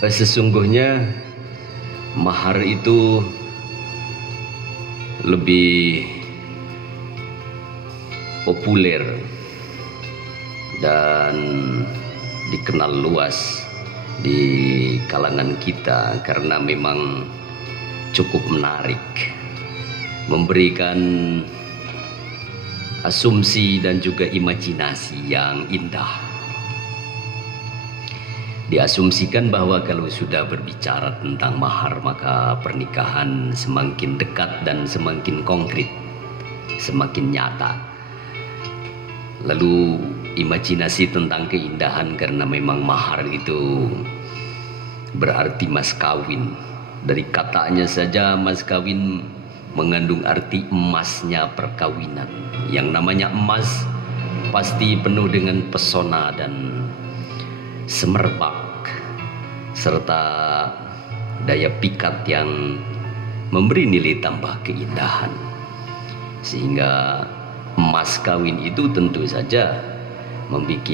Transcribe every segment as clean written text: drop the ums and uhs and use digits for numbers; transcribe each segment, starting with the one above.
Sesungguhnya mahar itu lebih populer dan dikenal luas di kalangan kita karena memang cukup menarik, memberikan asumsi dan juga imajinasi yang indah. Diasumsikan bahwa kalau sudah berbicara tentang mahar, maka pernikahan semakin dekat dan semakin konkret, semakin nyata. Lalu imajinasi tentang keindahan, karena memang mahar itu berarti mas kawin. Dari katanya saja mas kawin mengandung arti emasnya perkawinan. Yang namanya emas pasti penuh dengan pesona dan semerbak serta daya pikat yang memberi nilai tambah keindahan, sehingga emas kawin itu tentu saja membuat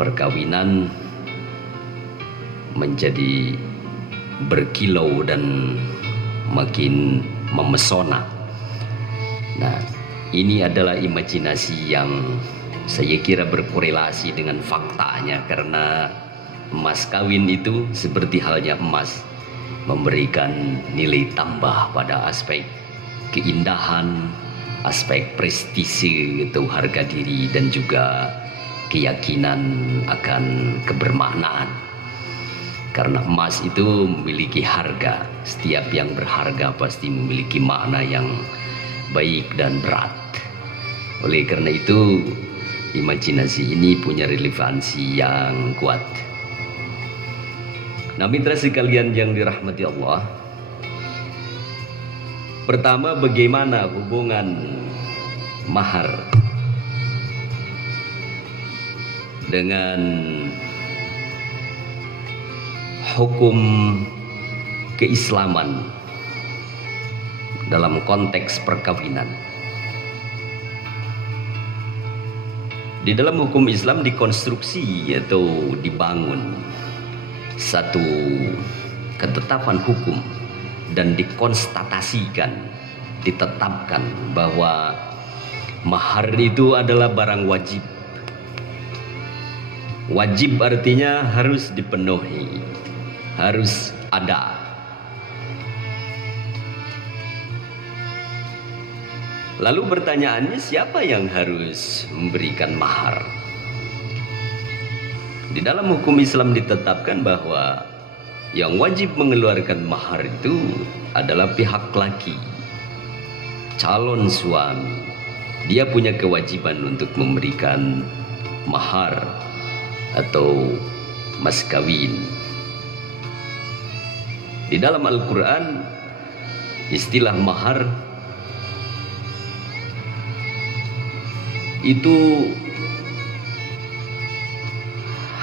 perkawinan menjadi berkilau dan makin memesona. Nah, ini adalah imajinasi yang saya kira berkorelasi dengan faktanya, karena emas kawin itu seperti halnya emas memberikan nilai tambah pada aspek keindahan, aspek prestise atau harga diri, dan juga keyakinan akan kebermaknaan. Karena emas itu memiliki harga, setiap yang berharga pasti memiliki makna yang baik dan berat. Oleh karena itu imajinasi ini punya relevansi yang kuat. Nah, mitra sekalian yang dirahmati Allah, pertama, bagaimana hubungan mahar dengan hukum keislaman dalam konteks perkawinan. Di dalam hukum Islam dikonstruksi atau dibangun satu ketetapan hukum dan dikonstatasikan, ditetapkan bahwa mahar itu adalah barang wajib. Wajib artinya harus dipenuhi, harus ada. Lalu pertanyaannya, siapa yang harus memberikan mahar? Di dalam hukum Islam ditetapkan bahwa yang wajib mengeluarkan mahar itu adalah pihak laki, calon suami. Dia punya kewajiban untuk memberikan mahar atau mas kawin. Di dalam Al-Quran istilah mahar itu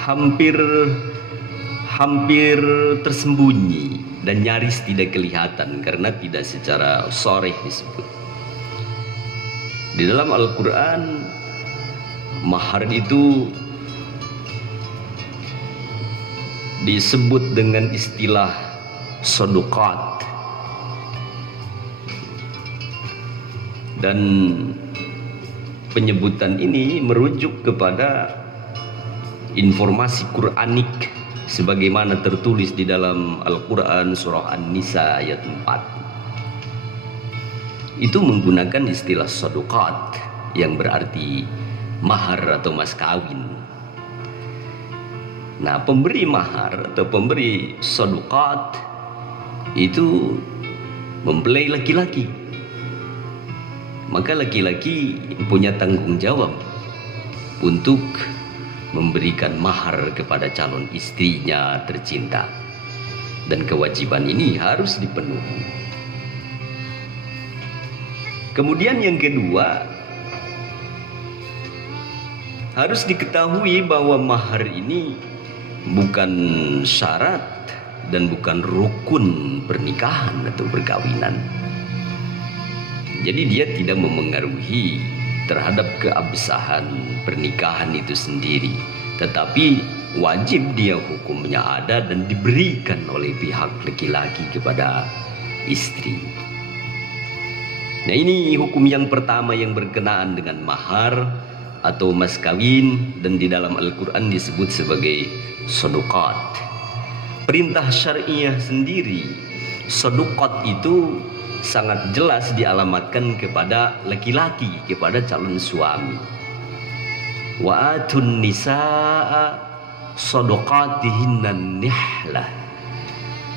hampir tersembunyi dan nyaris tidak kelihatan karena tidak secara sharih disebut. Di dalam Al-Quran mahar itu disebut dengan istilah sodukat, dan penyebutan ini merujuk kepada informasi Quranik sebagaimana tertulis di dalam Al-Quran surah An-Nisa ayat 4. Itu menggunakan istilah sodukat yang berarti mahar atau mas kawin. Nah, pemberi mahar atau pemberi sodukat itu mempelai laki-laki. Maka laki-laki punya tanggung jawab untuk memberikan mahar kepada calon istrinya tercinta, dan kewajiban ini harus dipenuhi. Kemudian yang kedua, harus diketahui bahwa mahar ini bukan syarat dan bukan rukun pernikahan atau perkawinan. Jadi dia tidak memengaruhi terhadap keabsahan pernikahan itu sendiri, tetapi wajib dia hukumnya ada dan diberikan oleh pihak laki-laki kepada istri. Nah, ini hukum yang pertama yang berkenaan dengan mahar atau mas kawin, dan di dalam Al-Quran disebut sebagai soduqat. Perintah syariah sendiri, soduqat itu sangat jelas dialamatkan kepada laki-laki, kepada calon suami. Wa atun nisaa soduqatihinna nihlah.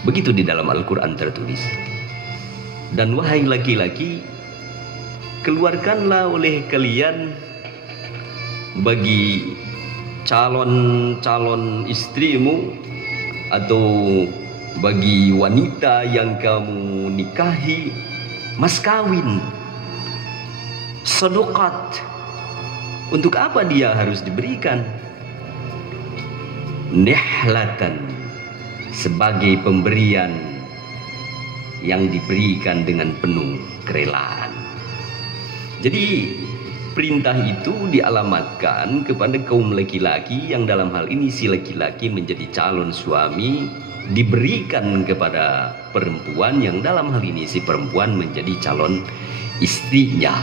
Begitu di dalam Al-Quran tertulis. Dan wahai laki-laki, keluarkanlah oleh kalian bagi calon istrimu atau bagi wanita yang kamu nikahi mas kawin, sedekah. Untuk apa dia harus diberikan? Nihlatan, sebagai pemberian yang diberikan dengan penuh kerelaan. Jadi perintah itu dialamatkan kepada kaum laki-laki, yang dalam hal ini si laki-laki menjadi calon suami, diberikan kepada perempuan, yang dalam hal ini si perempuan menjadi calon istrinya.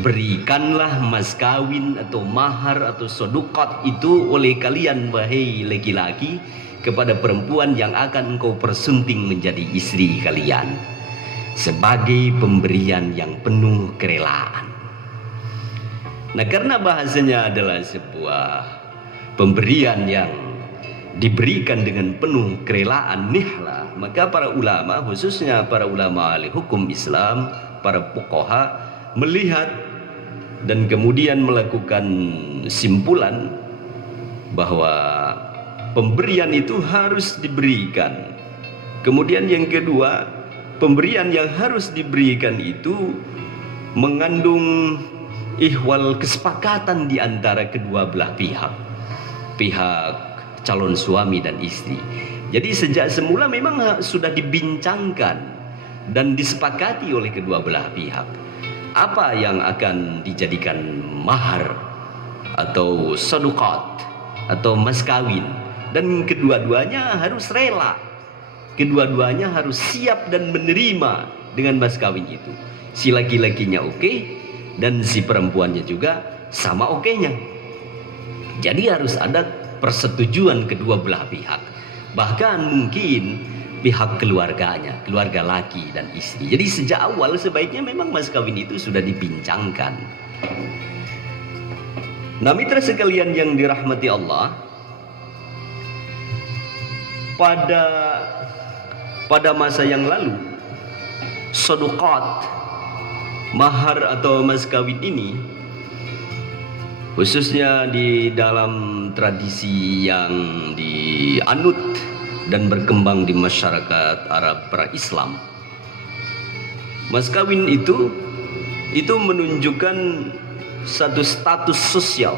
Berikanlah mas kawin atau mahar atau sodukat itu oleh kalian wahai laki-laki kepada perempuan yang akan engkau persunting menjadi istri kalian, sebagai pemberian yang penuh kerelaan. Nah, karena bahasanya adalah sebuah pemberian yang diberikan dengan penuh kerelaan, nihlah, maka para ulama, khususnya para ulama ahli hukum Islam, para fuqaha, melihat dan kemudian melakukan simpulan bahwa pemberian itu harus diberikan. Kemudian yang kedua, pemberian yang harus diberikan itu mengandung ihwal kesepakatan di antara kedua belah pihak, pihak calon suami dan istri. Jadi sejak semula memang sudah dibincangkan dan disepakati oleh kedua belah pihak apa yang akan dijadikan mahar atau sedekah atau mas kawin, dan kedua-duanya harus rela, kedua-duanya harus siap dan menerima dengan mas kawin itu. Si laki-lakinya oke, dan si perempuannya juga sama oke-nya. Jadi harus ada persetujuan kedua belah pihak, bahkan mungkin pihak keluarganya, keluarga laki dan istri. Jadi sejak awal sebaiknya memang mas kawin itu sudah dibincangkan. Nah, mitra sekalian yang dirahmati Allah, pada masa yang lalu, sedekah, mahar atau mas kawin ini, khususnya di dalam tradisi yang dianut dan berkembang di masyarakat Arab pra-Islam, mas kawin itu menunjukkan satu status sosial.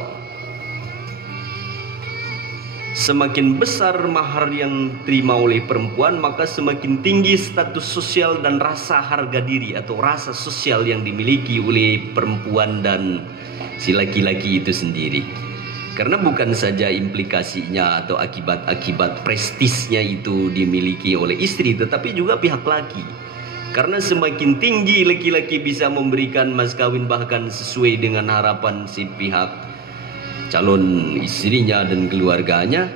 Semakin besar mahar yang terima oleh perempuan, maka semakin tinggi status sosial dan rasa harga diri atau rasa sosial yang dimiliki oleh perempuan dan si laki-laki itu sendiri. Karena bukan saja implikasinya atau akibat-akibat prestisnya itu dimiliki oleh istri, tetapi juga pihak laki. Karena semakin tinggi laki-laki bisa memberikan mas kawin bahkan sesuai dengan harapan si pihak calon istrinya dan keluarganya,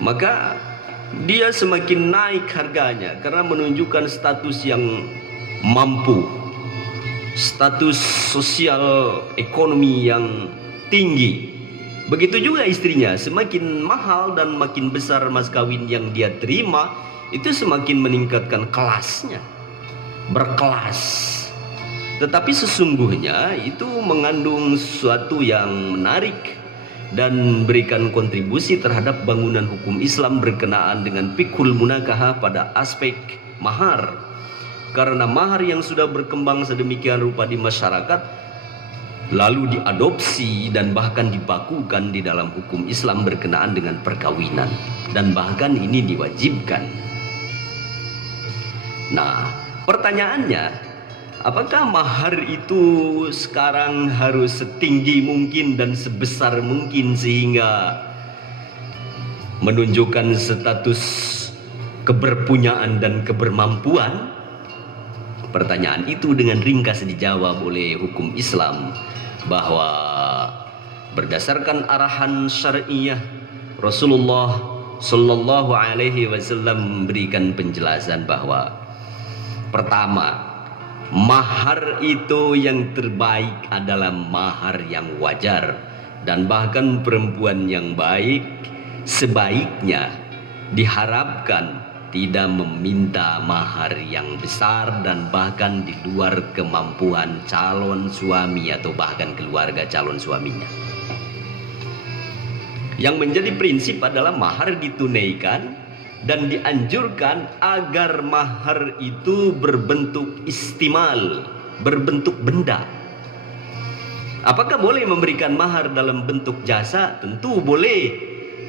maka dia semakin naik harganya karena menunjukkan status yang mampu, status sosial ekonomi yang tinggi. Begitu juga istrinya, semakin mahal dan makin besar mas kawin yang dia terima, itu semakin meningkatkan kelasnya, berkelas. Tetapi sesungguhnya itu mengandung sesuatu yang menarik dan berikan kontribusi terhadap bangunan hukum Islam berkenaan dengan fiqhul munakaha pada aspek mahar. Karena mahar yang sudah berkembang sedemikian rupa di masyarakat, lalu diadopsi dan bahkan dibakukan di dalam hukum Islam berkenaan dengan perkawinan, dan bahkan ini diwajibkan. Nah, pertanyaannya, apakah mahar itu sekarang harus setinggi mungkin dan sebesar mungkin sehingga menunjukkan status keberpunyaan dan kebermampuan, pertanyaan itu dengan ringkas dijawab oleh hukum Islam bahwa berdasarkan arahan syariah Rasulullah Sallallahu Alaihi Wasallam memberikan penjelasan bahwa pertama, mahar itu yang terbaik adalah mahar yang wajar, dan bahkan perempuan yang baik sebaiknya diharapkan tidak meminta mahar yang besar dan bahkan di luar kemampuan calon suami atau bahkan keluarga calon suaminya. Yang menjadi prinsip adalah mahar ditunaikan dan dianjurkan agar mahar itu berbentuk istimal, berbentuk benda. Apakah boleh memberikan mahar dalam bentuk jasa? Tentu boleh,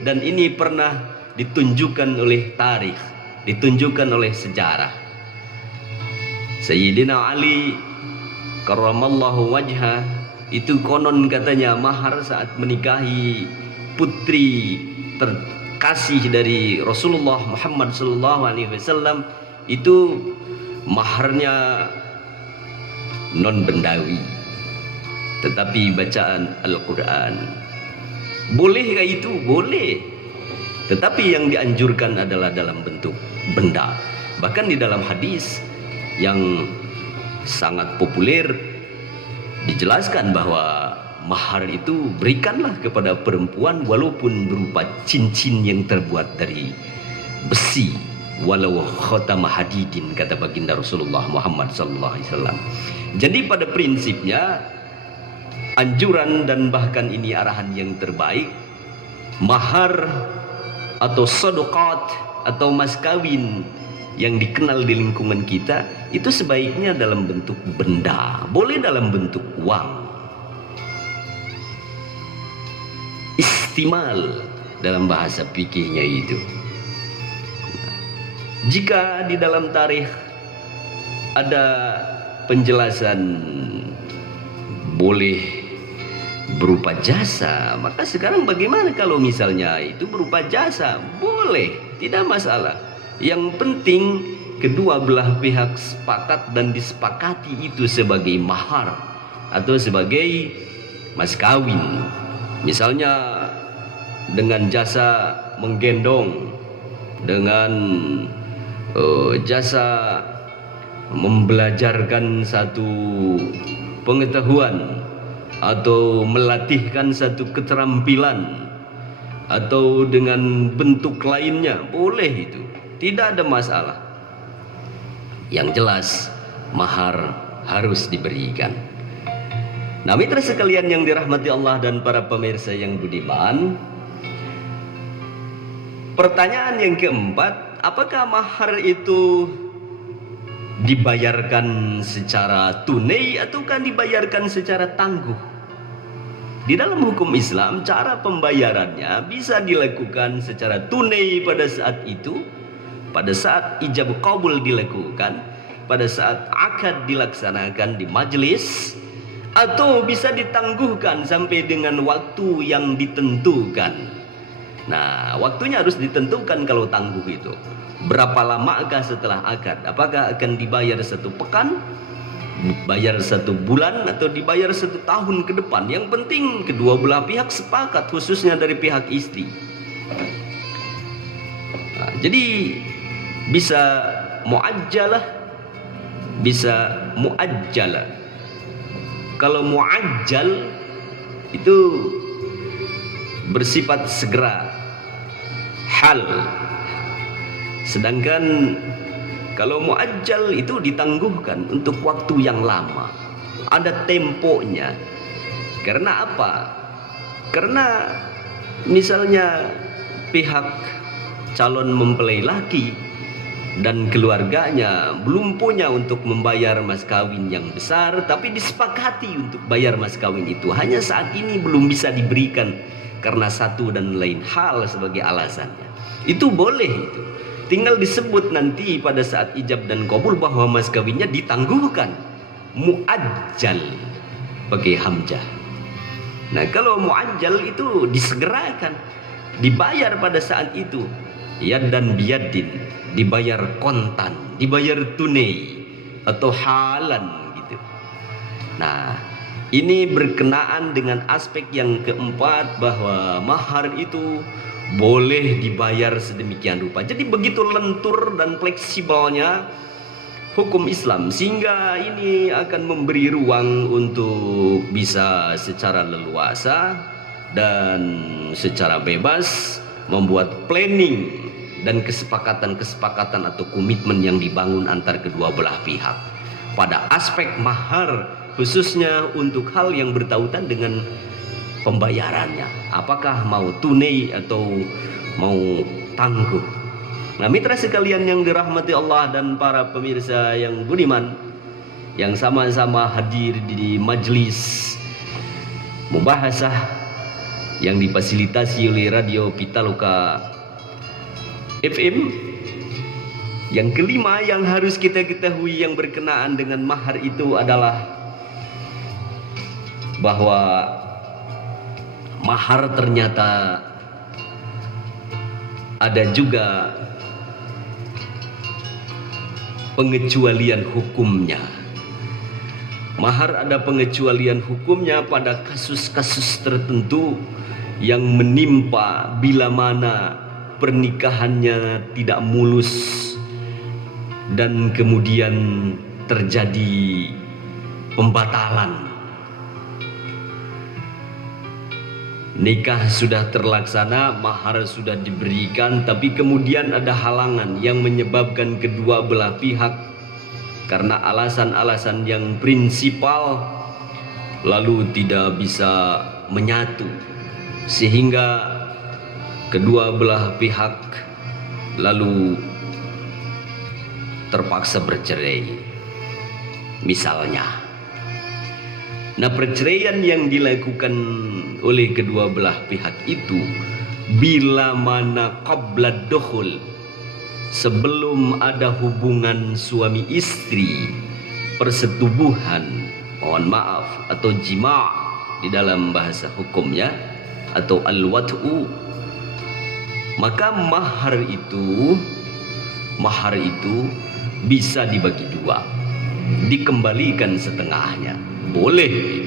dan ini pernah ditunjukkan oleh tarikh, ditunjukkan oleh sejarah. Sayyidina Ali karramallahu wajhah itu konon katanya mahar saat menikahi putri terkasih dari Rasulullah Muhammad sallallahu alaihi wasallam itu maharnya non bendawi, tetapi bacaan Al-Quran. Bolehkah itu? Boleh, tetapi yang dianjurkan adalah dalam bentuk benda. Bahkan di dalam hadis yang sangat populer dijelaskan bahwa mahar itu berikanlah kepada perempuan walaupun berupa cincin yang terbuat dari besi, walau khatama hadidin, kata baginda Rasulullah Muhammad sallallahu alaihi wasallam. Jadi pada prinsipnya anjuran dan bahkan ini arahan yang terbaik, mahar atau sedekah atau mas kawin yang dikenal di lingkungan kita itu sebaiknya dalam bentuk benda, boleh dalam bentuk uang. Istimal dalam bahasa fikihnya itu. Jika di dalam tarikh ada penjelasan boleh berupa jasa, maka sekarang bagaimana kalau misalnya itu berupa jasa? Boleh, tidak masalah. Yang penting kedua belah pihak sepakat dan disepakati itu sebagai mahar atau sebagai mas kawin. Misalnya dengan jasa menggendong, dengan jasa membelajarkan satu pengetahuan atau melatihkan satu keterampilan atau dengan bentuk lainnya, boleh itu, tidak ada masalah. Yang jelas mahar harus diberikan. Nah, mitra sekalian yang dirahmati Allah dan para pemirsa yang budiman, pertanyaan yang keempat, apakah mahar itu dibayarkan secara tunai ataukah dibayarkan secara tangguh? Di dalam hukum Islam, cara pembayarannya bisa dilakukan secara tunai pada saat itu, pada saat ijab qabul dilakukan, pada saat akad dilaksanakan di majelis, atau bisa ditangguhkan sampai dengan waktu yang ditentukan. Nah, waktunya harus ditentukan kalau tangguh itu. Berapa lamakah setelah akad? Apakah akan dibayar 1 pekan, dibayar 1 bulan, atau dibayar 1 tahun ke depan? Yang penting kedua belah pihak sepakat, khususnya dari pihak istri. Nah, jadi bisa muajjalah, bisa muajjalah. Kalau muajjal itu bersifat segera, hal. Sedangkan kalau muajjal itu ditangguhkan untuk waktu yang lama, ada temponya. Karena apa? Karena misalnya pihak calon mempelai laki dan keluarganya belum punya untuk membayar mas kawin yang besar, tapi disepakati untuk bayar mas kawin itu, hanya saat ini belum bisa diberikan karena satu dan lain hal sebagai alasannya, itu boleh itu. Tinggal disebut nanti pada saat ijab dan qabul bahwa mas kawinnya ditangguhkan, muajjal pakai hamzah. Nah, kalau muajjal itu disegerakan, dibayar pada saat itu, yad dan biyadin, dibayar kontan, dibayar tunai atau halan gitu. Nah, ini berkenaan dengan aspek yang keempat, bahwa mahar itu boleh dibayar sedemikian rupa. Jadi begitu lentur dan fleksibelnya hukum Islam, sehingga ini akan memberi ruang untuk bisa secara leluasa dan secara bebas membuat planning dan kesepakatan-kesepakatan atau komitmen yang dibangun antar kedua belah pihak pada aspek mahar, khususnya untuk hal yang bertautan dengan pembayarannya, apakah mau tunai atau mau tangguh. Nah, mitra sekalian yang dirahmati Allah dan para pemirsa yang budiman, yang sama-sama hadir di majelis mubahasah yang difasilitasi oleh Radio Pitaloka FM. Yang kelima yang harus kita ketahui yang berkenaan dengan mahar itu adalah bahwa mahar ternyata ada juga pengecualian hukumnya. Mahar ada pengecualian hukumnya pada kasus-kasus tertentu yang menimpa bila mana pernikahannya tidak mulus dan kemudian terjadi pembatalan. Nikah sudah terlaksana, mahar sudah diberikan, tapi kemudian ada halangan yang menyebabkan kedua belah pihak karena alasan-alasan yang prinsipal lalu tidak bisa menyatu, sehingga kedua belah pihak lalu terpaksa bercerai. Misalnya, nah, perceraian yang dilakukan oleh kedua belah pihak itu bila mana qabla dukhul, sebelum ada hubungan suami istri, persetubuhan, mohon maaf, atau jima' di dalam bahasa hukumnya, atau al-wat'u, maka mahar itu bisa dibagi dua, dikembalikan setengahnya, boleh.